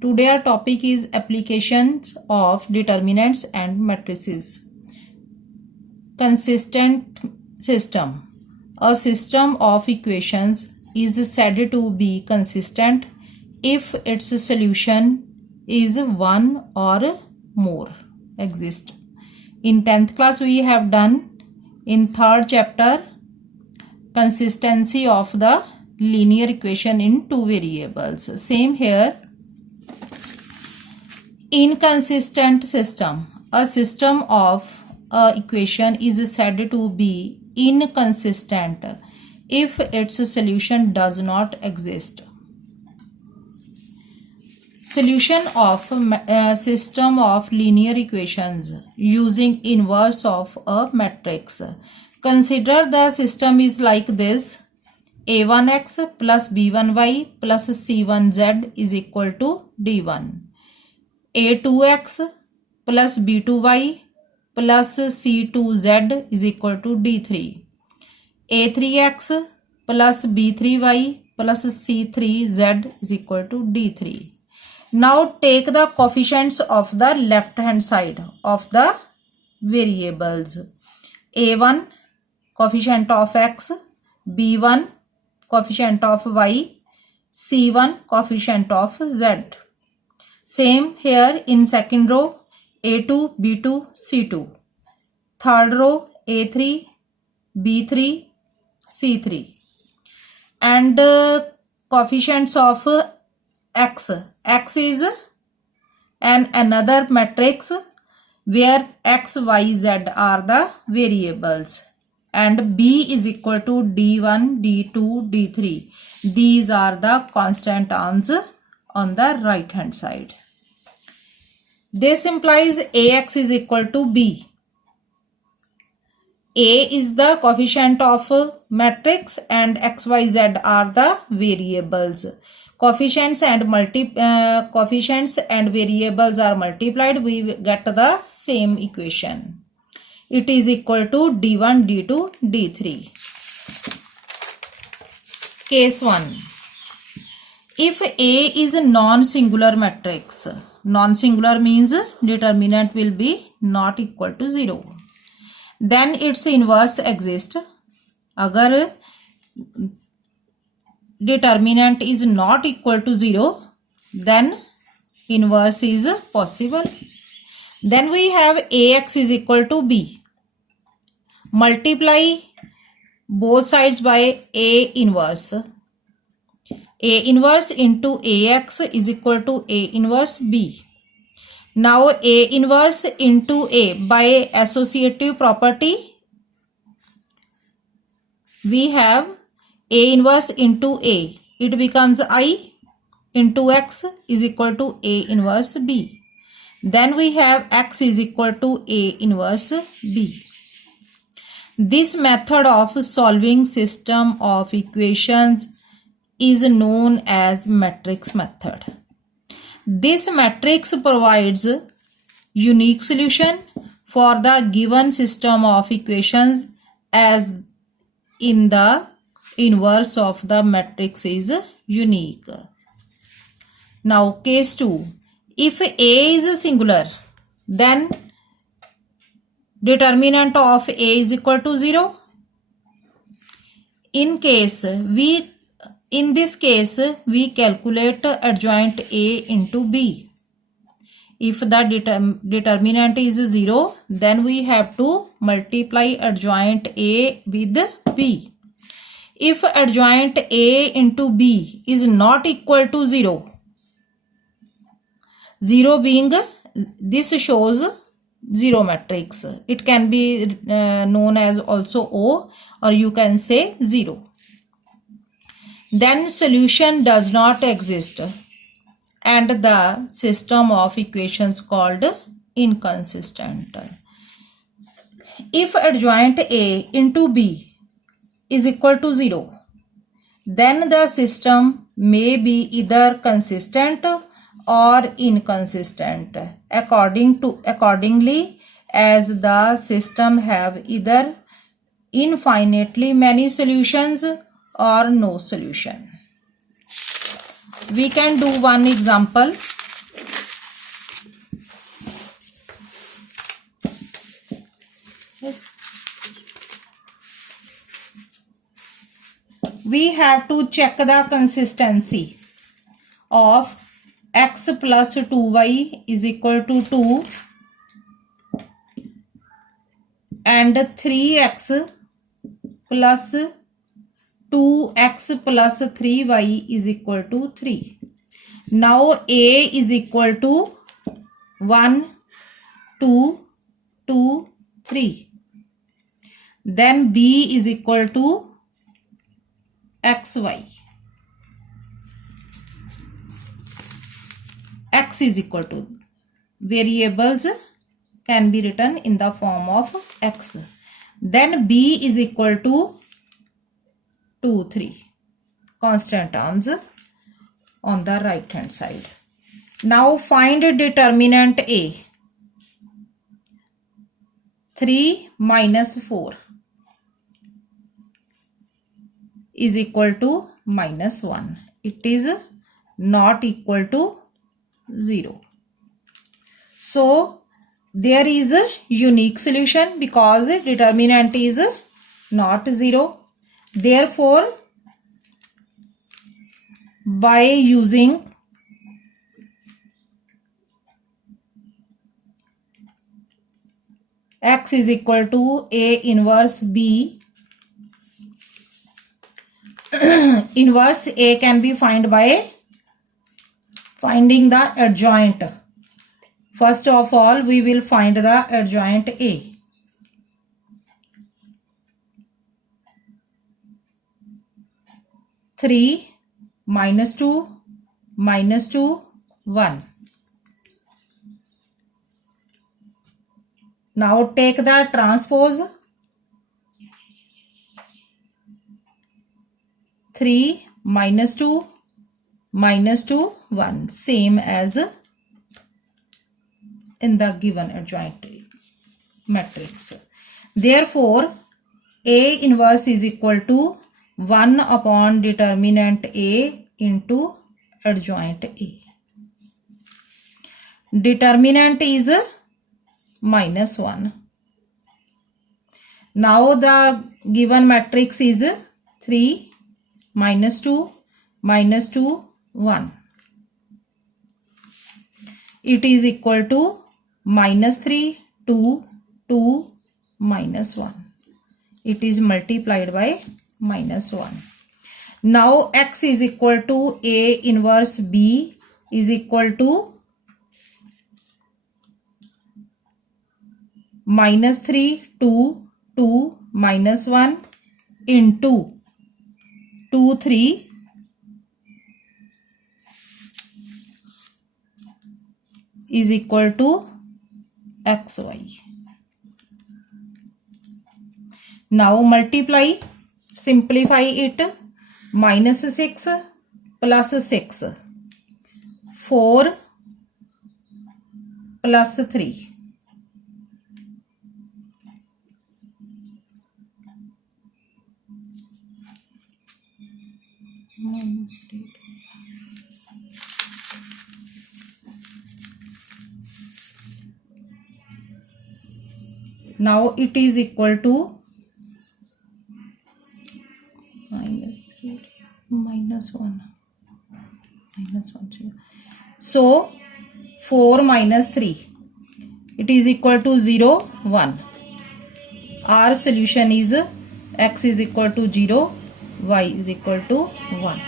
Today our topic is applications of determinants and matrices. Consistent system. A system of equations is said to be consistent if its solution is one or more exist. In 10th class we have done in third chapter consistency of the linear equation in two variables. Same here. Inconsistent system. A system of equation is said to be inconsistent if its solution does not exist. Solution of a system of linear equations using inverse of a matrix. Consider the system is like this: a1x plus b1y plus c1z is equal to d1. a2x plus b2y plus c2z is equal to d3. a3x plus b3y plus c3z is equal to d3. Now take the coefficients of the left hand side of the variables. a1 coefficient of x, b1 coefficient of y, c1 coefficient of z. Same here in second row, a2, b2, c2. Third row, a3, b3, c3. And coefficients of x. X is another matrix where x, y, z are the variables. And b is equal to d1, d2, d3. These are the constant terms on the right hand side. This implies ax is equal to b. A is the coefficient of matrix and xyz are the variables. Coefficients and variables are multiplied, we get the same equation. It is equal to d1, d2, d3. Case 1. If A is a non-singular matrix, non-singular means determinant will be not equal to 0. Then its inverse exists. Agar determinant is not equal to 0, then inverse is possible. Then we have ax is equal to b. Multiply both sides by a inverse. A inverse into ax is equal to a inverse b. Now a inverse into a by associative property, we have a inverse into a. It becomes I into x is equal to a inverse b. Then we have x is equal to a inverse b. This method of solving system of equations is known as matrix method. This matrix provides unique solution for the given system of equations as in the inverse of the matrix is unique. Now case 2. If A is singular, then determinant of A is equal to 0. In this case, we calculate adjoint A into B. If the determinant is 0, then we have to multiply adjoint A with B. If adjoint A into B is not equal to 0, 0 being, this shows 0 matrix. It can be known as also O, or you can say 0. Then solution does not exist and the system of equations called inconsistent. If adjoint A into B is equal to 0, then the system may be either consistent or inconsistent accordingly as the system have either infinitely many solutions or no solution. We can do one example. we have to check the consistency of x plus 2y is equal to 2 and 3x plus 2x plus 3y is equal to 3. Now a is equal to 1, 2, 2, 3. Then b is equal to xy. X is equal to, variables can be written in the form of x. Then b is equal to 2, 3. Constant terms on the right hand side. Now find determinant A. 3 minus 4 is equal to minus 1. It is not equal to 0. So there is a unique solution because determinant is not 0. Therefore, by using x is equal to A inverse B, inverse A can be found by finding the adjoint. First of all, we will find the adjoint A. Three minus 2 minus 2 1. Now take the transpose. 3 minus 2 minus 2 1, same as in the given adjoint matrix. Therefore, A inverse is equal to 1 upon determinant A into adjoint A. Determinant is minus 1. Now the given matrix is 3 minus 2 minus 2 1. It is equal to minus 3 2 2 minus 1. It is multiplied by minus 1. Now x is equal to A inverse B is equal to minus 3 2 2 minus 1 into 2 3 is equal to xy. Now multiply, simplify it. Minus 6 plus 6, 4 plus 3. Minus 3. Now it is equal to minus 3 minus 1 minus 1 0. So 4 minus 3, it is equal to 0 1. Our solution is x is equal to 0, y is equal to 1.